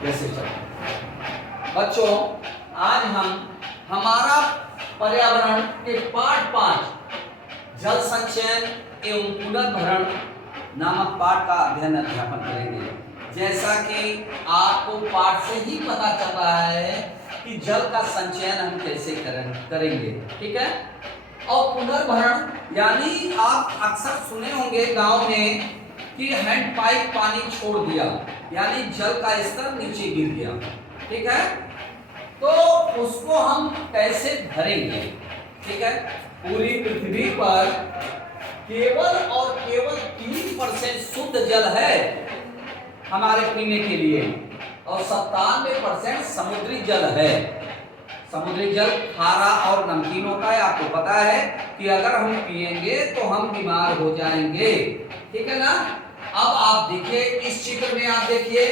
कैसे चलता। बच्चों, आज हम हमारा पर्यावरण के पाठ 5 जल संचयन एवं पुनर्भरण नामक पाठ का अध्ययन अध्यापन करेंगे। जैसा कि आपको पाठ से ही पता चल रहा है कि जल का संचयन हम कैसे करेंगे, ठीक है। और पुनर्भरण यानी आप अक्सर सुने होंगे गांव में कि हैंड पाइप पानी छोड़ दिया, यानी जल का स्तर नीचे गिर गया, ठीक है। तो उसको हम कैसे भरेंगे, ठीक है। पूरी पृथ्वी पर केवल और केवल 3% शुद्ध जल है हमारे पीने के लिए और 97% समुद्री जल है। समुद्री जल खारा और नमकीन होता है। आपको पता है कि अगर हम पिएंगे तो हम बीमार हो जाएंगे, ठीक है ना। अब आप देखिए इस चित्र में, आप देखिए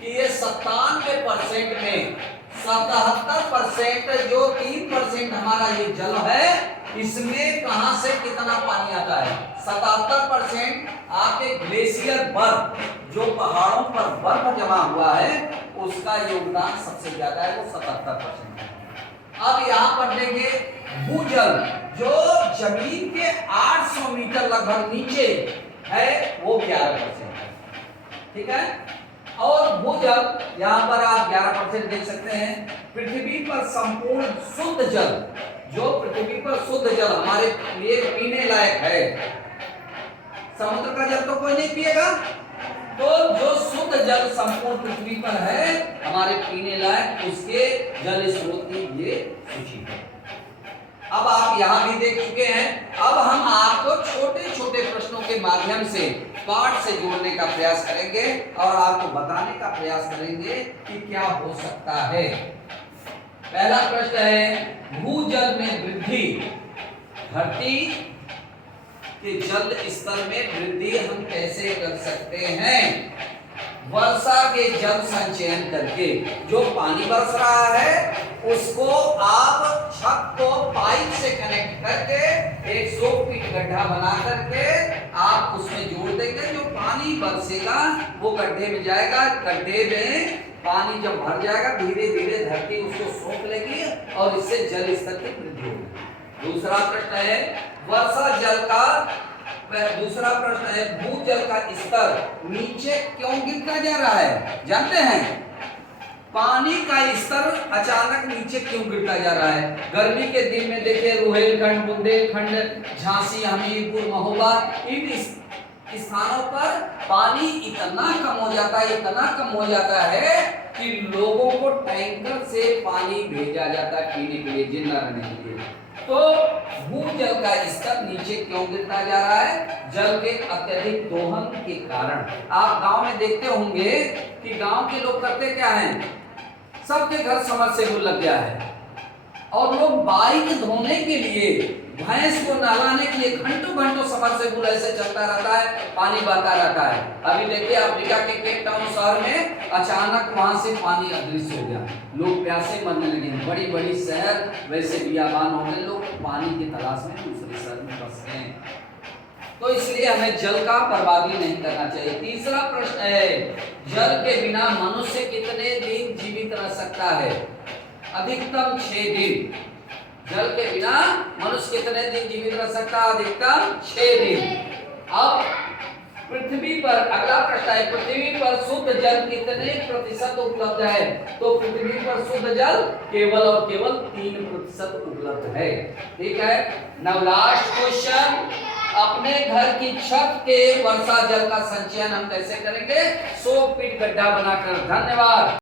कि ये 97% में 77% जो 3% हमारा ये जल है, इसमें कहां से कितना पानी आता है। 77% आपके ग्लेशियर बर्फ, जो पहाड़ों पर बर्फ जमा हुआ है, उसका योगदान सबसे ज्यादा है, वो 77% है। अब यहां पर देखिए भूजल, जो जमीन के 800 मीटर लगभग नीचे है, वो 11% है, ठीक है। और भूजल यहां पर आप 11% देख सकते हैं। पृथ्वी पर संपूर्ण शुद्ध जल, जो पृथ्वी पर शुद्ध जल हमारे लिए पीने लायक है, समुद्र का जल तो कोई नहीं पिएगा, तो जो शुद्ध जल संपूर्ण पृथ्वी पर है हमारे पीने लायक, उसके जल स्रोत की ये सूची है। अब आप यहां भी देख चुके हैं। अब हम आपको छोटे छोटे प्रश्नों के माध्यम से पाठ से जोड़ने का प्रयास करेंगे और आपको बताने का प्रयास करेंगे कि क्या हो सकता है। पहला प्रश्न है, भूजल में वृद्धि। धरती के जल स्तर में वृद्धि हम कैसे कर सकते हैं। वर्षा के जल संचयन करके, जो पानी बरस रहा है उसको आप छत को पाइप से कनेक्ट करके 100 फीट गड्ढा बना करके आप उसमें जोड़ देंगे। जो पानी बरसेगा वो गड्ढे में जाएगा, गड्ढे में पानी जब भर जाएगा धीरे धीरे धरती उसको सोख लेगी और इससे जल स्तर की वृद्धि होगी। दूसरा प्रश्न है, वर्षा जल का दूसरा प्रश्न है, भूजल का स्तर नीचे क्यों गिरता जा रहा है। जानते हैं पानी का स्तर अचानक नीचे क्यों गिरता जा रहा है। गर्मी के दिन में देखिए रुहेलखंड, बुंदेलखंड, झांसी, हमीरपुर, महोबा, इन स्थानों पर पानी इतना कम हो जाता है, इतना कम हो जाता है कि लोगों को टैंकर से पानी भेजा जाता है पीने के लिए, जिंदा रहने के लिए। तो भूजल का स्तर नीचे क्यों गिरता जा रहा है। जल के अत्यधिक दोहन के कारण। आप गांव में देखते होंगे कि गांव के लोग करते क्या हैं, सबके घर समरसेबुल लग गया है और लोग बाइक धोने के लिए, भैंस को नहलाने के लिए घंटों घंटों समरसेबुल ऐसे चलता रहता है, पानी बहता रहता है। अभी देखिए अफ्रीका के केप टाउन शहर में अचानक वहां से पानी अदृश्य हो गया, लोग प्यासे मरने लगे। बड़ी बड़ी शहर वैसे बियाबान हो गए, लोग पानी की तलाश में दूसरे शहर में फंस गए। तो इसलिए हमें जल का बर्बादी नहीं करना चाहिए। तीसरा प्रश्न है, जल के बिना मनुष्य कितने दिन जीवित रह सकता है। अधिकतम 6 दिन। जल के बिना मनुष्य कितने दिन जीवित रह सकता है। अधिकतम 6 दिन। अब पृथ्वी पर अगला प्रश्न है, पृथ्वी पर शुद्ध जल कितने प्रतिशत उपलब्ध है। तो पृथ्वी पर शुद्ध जल केवल और केवल 3% उपलब्ध है, ठीक है। नाउ लास्ट क्वेश्चन, अपने घर की छत के वर्षा जल का संचयन हम कैसे करेंगे। 100 फीट गड्ढा बनाकर। धन्यवाद।